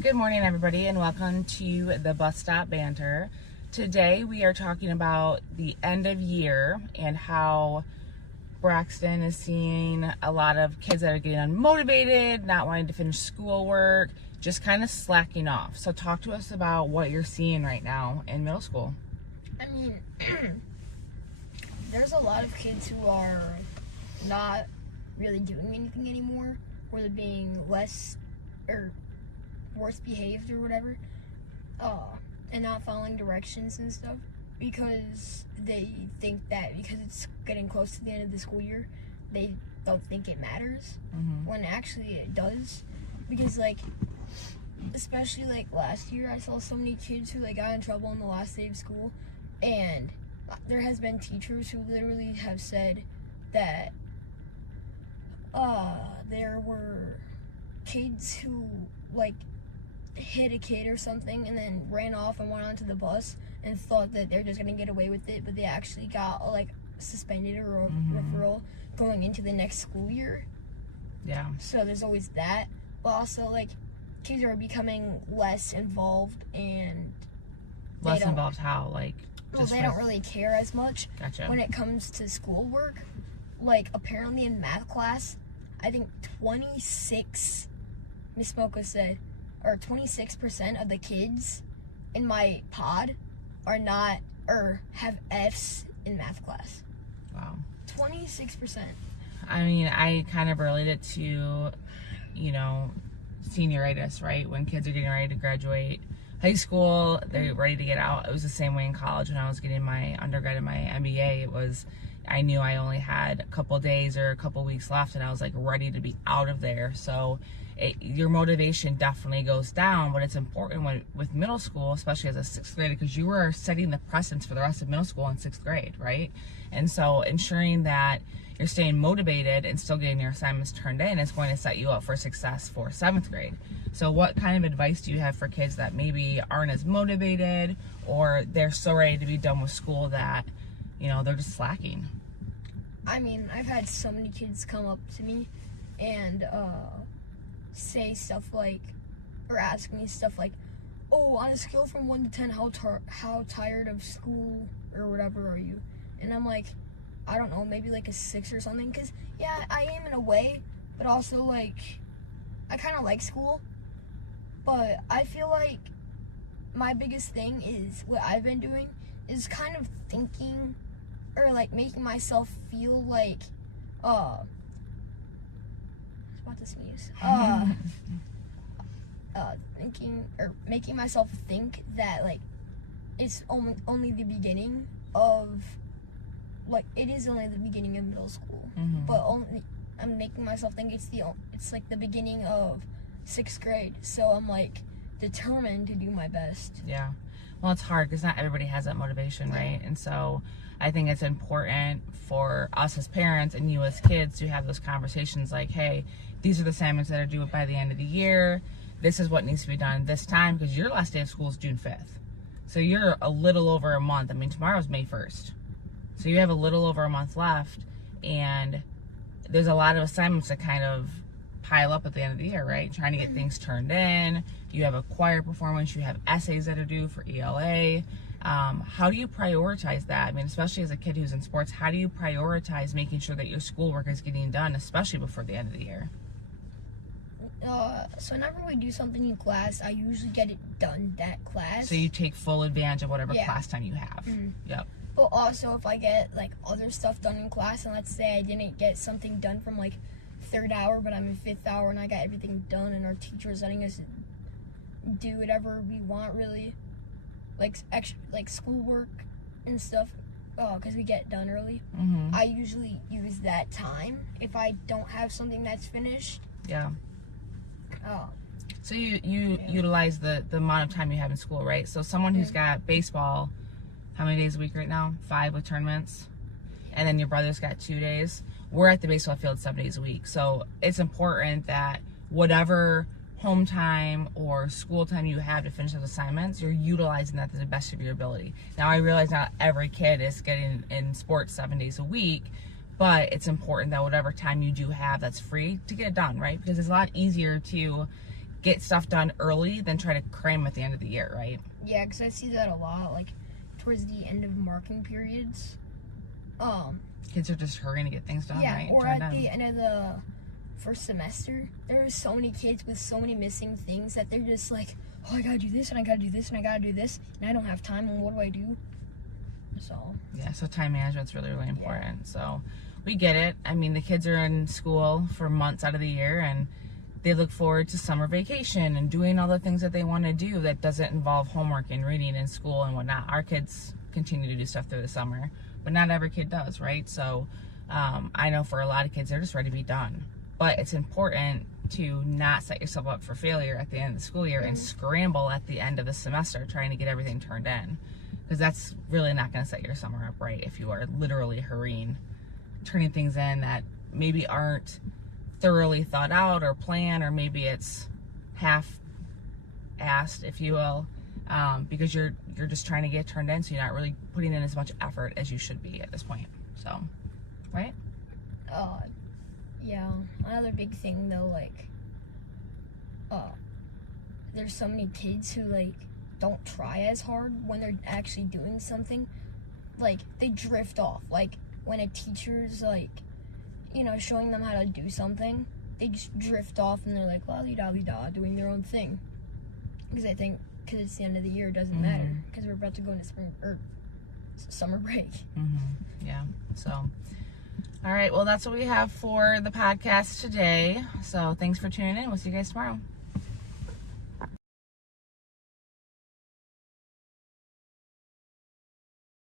Good morning, everybody, and welcome to the Bus Stop Banter. Today we are talking about the end of year and how Braxton is seeing a lot of kids that are getting unmotivated, not wanting to finish schoolwork, just kind of slacking off. So talk to us about what you're seeing right now in middle school. I mean, there's a lot of kids who are not really doing anything anymore, or they're being less or worse behaved or whatever, and not following directions and stuff because they think that because it's getting close to the end of the school year, they don't think it matters, when actually it does. Because, like, especially like last year, I saw so many kids who got in trouble on the last day of school, and there has been teachers who literally have said that there were kids who hit a kid or something and then ran off and went onto the bus and thought that they're just gonna get away with it, but they actually got suspended or a referral going into the next school year. Yeah. So there's always that, but also kids are becoming less involved and Less involved how? They don't really care as much. Gotcha. When it comes to schoolwork. Apparently in math class, I think 26, Miss Smoko said, or 26% of the kids in my pod are not, or have F's in math class. Wow. 26%. I mean, I kind of relate it to, senioritis, right? When kids are getting ready to graduate high school, they're ready to get out. It was the same way in college when I was getting my undergrad and my MBA. I knew I only had a couple days or a couple weeks left, and I was ready to be out of there. So your motivation definitely goes down, but it's important with middle school, especially as a sixth grader, because you are setting the precedence for the rest of middle school in sixth grade, right? And so ensuring that you're staying motivated and still getting your assignments turned in is going to set you up for success for seventh grade. So what kind of advice do you have for kids that maybe aren't as motivated, or they're so ready to be done with school that, they're just slacking? I mean, I've had so many kids come up to me and say stuff or ask me stuff oh, on a scale from 1 to 10, how tired of school or whatever are you? And I'm I don't know, maybe a 6 or something, because yeah, I am in a way, but also I kind of like school, but I feel my biggest thing is what I've been doing is kind of thinking or making myself feel thinking or making myself think that it's only the beginning of it is only the beginning of middle school, but I'm making myself think it's the beginning of sixth grade. So I'm determined to do my best. Yeah. Well, it's hard because not everybody has that motivation, right? And so I think it's important for us as parents and you as kids to have those conversations hey, these are the assignments that are due by the end of the year. This is what needs to be done this time, because your last day of school is June 5th. So you're a little over a month. I mean, tomorrow's May 1st. So you have a little over a month left, and there's a lot of assignments that kind of pile up at the end of the year, right? Trying to get things turned in. You have a choir performance. You have essays that are due for ELA. How do you prioritize that? I mean, especially as a kid who's in sports, how do you prioritize making sure that your schoolwork is getting done, especially before the end of the year? So whenever we do something in class, I usually get it done that class. So you take full advantage of whatever class time you have. Yep. But also, if I get other stuff done in class, and let's say I didn't get something done from third hour, but I'm in fifth hour and I got everything done, and our teacher is letting us do whatever we want, really, extra schoolwork and stuff, because we get done early. I usually use that time if I don't have something that's finished. Yeah. So you utilize the amount of time you have in school, right? So someone who's got baseball, how many days a week right now? 5 with tournaments. And then your brother's got 2 days. We're at the baseball field 7 days a week. So it's important that whatever home time or school time you have to finish those assignments, you're utilizing that to the best of your ability. Now, I realize not every kid is getting in sports 7 days a week, but it's important that whatever time you do have that's free to get it done, right? Because it's a lot easier to get stuff done early than try to cram at the end of the year, right? Yeah, because I see that a lot, like, towards the end of marking periods. Kids are just hurrying to get things done, Yeah, right? or at the end of the first semester, there are so many kids with so many missing things that they're just like, oh, I gotta do this, and I gotta do this, and I gotta do this, and I don't have time, and what do I do? So. Yeah, so time management's really, really important. Yeah. So we get it. I mean, the kids are in school for months out of the year, and they look forward to summer vacation and doing all the things that they want to do that doesn't involve homework and reading in school and whatnot. Our kids continue to do stuff through the summer, but not every kid does, right? So I know for a lot of kids, they're just ready to be done. But it's important to not set yourself up for failure at the end of the school year and scramble at the end of the semester trying to get everything turned in. Because that's really not going to set your summer up right if you are literally hurrying, turning things in that maybe aren't thoroughly thought out or planned, or maybe it's half-assed, if you will, because you're just trying to get turned in, so you're not really putting in as much effort as you should be at this point. So, right? Yeah. Another big thing though, like, there's so many kids who like don't try as hard when they're actually doing something. Like, they drift off. Like, when a teacher's like, you know, showing them how to do something, they just drift off and they're like, la-di-da-di-da, doing their own thing. Because I think, because it's the end of the year, it doesn't matter. Because we're about to go into spring, or summer break. Yeah, so. All right, well, that's what we have for the podcast today. So thanks for tuning in. We'll see you guys tomorrow.